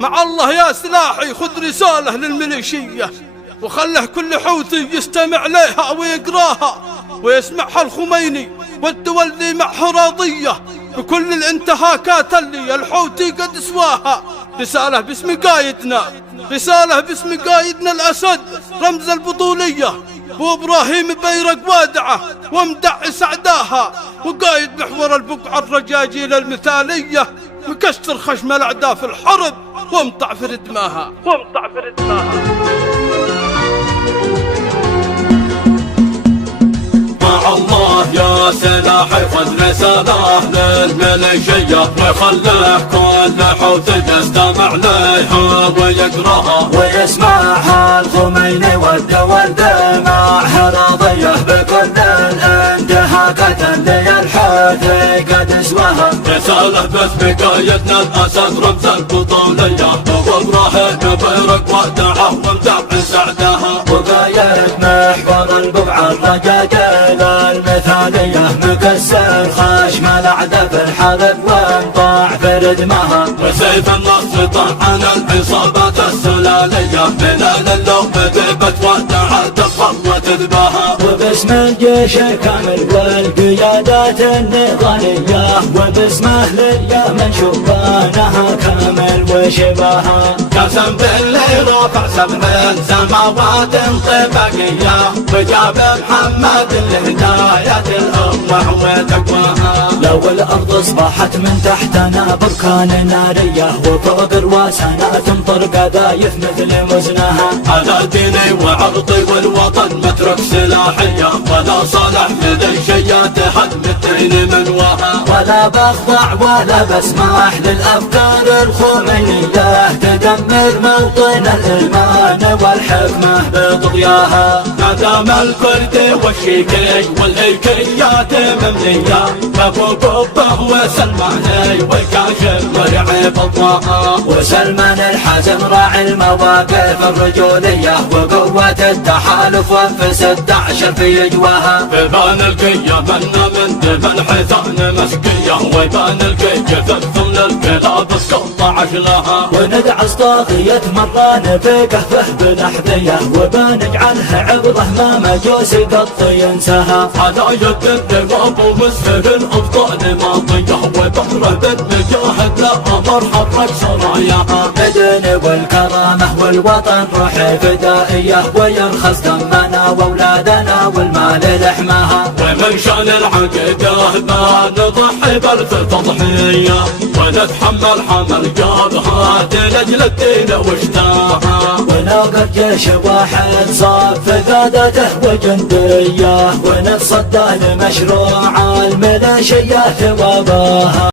مع الله يا سلاحي خذ رسالة للميليشية، وخله كل حوثي يستمع لها ويقراها ويسمعها الخميني والدول ذي معها راضية بكل الانتهاكات اللي الحوثي قد سواها. رسالة باسم قايدنا، رسالة باسم قايدنا الأسد رمز البطولية، وإبراهيم بيرق وادعه ومدعس أعداها، وقايد محور البقعة الرجاجيل المثالية، مكسر خشم الأعداء في الحرب وامطع في ردماها. مع الله يا سلاحي خذ رسالة للميليشية، وخليه كل حوثي يستمع لها ويقراها ويسمعها الخميني والدول ذي معها راضية بكل الانتهاكات اللي الحوثي قد سواها. رسالة باسم قايدنا الأسد رمز البطولية، وإبراهيم بيرق وادعه ومدعس أعداها، وقايد محور البقعة الرجاجيل المثالية، مكسر خشم الأعداء في الحرب وانطاع في ردمها. وسيف النصر طعن العصابات السلالية، بلال اللوم ذبت ودعا تفر وتذباها. وباسم الجيش الكامل والقيادات النضالية، وباسم أهلية من شبانها كامل وشباها. قسم باللي رفع سبع سماوات طبقية، وجاب محمد الهداية الأمة وتقواها. لو الأرض أصبحت من تحتنا بركان نارية، وفوق رؤوسنا تمطر قذايف مثل مزنها. على ديني وعرضي والوطن مترك سلاحية، ولا صالح ميليشية تهدم الدين منواها. ولا بخضع ولا بسمح للأفكار الخمينية تدمر موطن الإيمان والحكمة بطغياها. ما دام الكردي والشيكي والإيكيات ممنية، أبو قبه وسلماني والكاشف ورعي بطواها. وسلمان الحازم راعي المواقف الرجولية، وقوة التحالف وفي 16 في جواها. بيبان القية منا من دبن حيثان مسقية، ويبان القية في الثمن الكلاب تقطع لها. وندعس طاغية مران في كهفه بنحذية، وبنجعلها عبرة ما مجوس قط ينساها. على يد الرقاب ومسفر الأبطال ماضية، وبحر بالمجاهد لا أمر حرك سراياها. بدن والكرامة والوطن روحي فدائية، ويرخص دمنا وأولادنا والمال لحماها. ومن شان العقيدة ما نضحي بألف تضحية، ونتحمل حمل جبهات لأجل الدين واشتاها. ونوقف جيش واحد صف قادته وجندية، ونتصدى لمشروع الميليشيات وباها.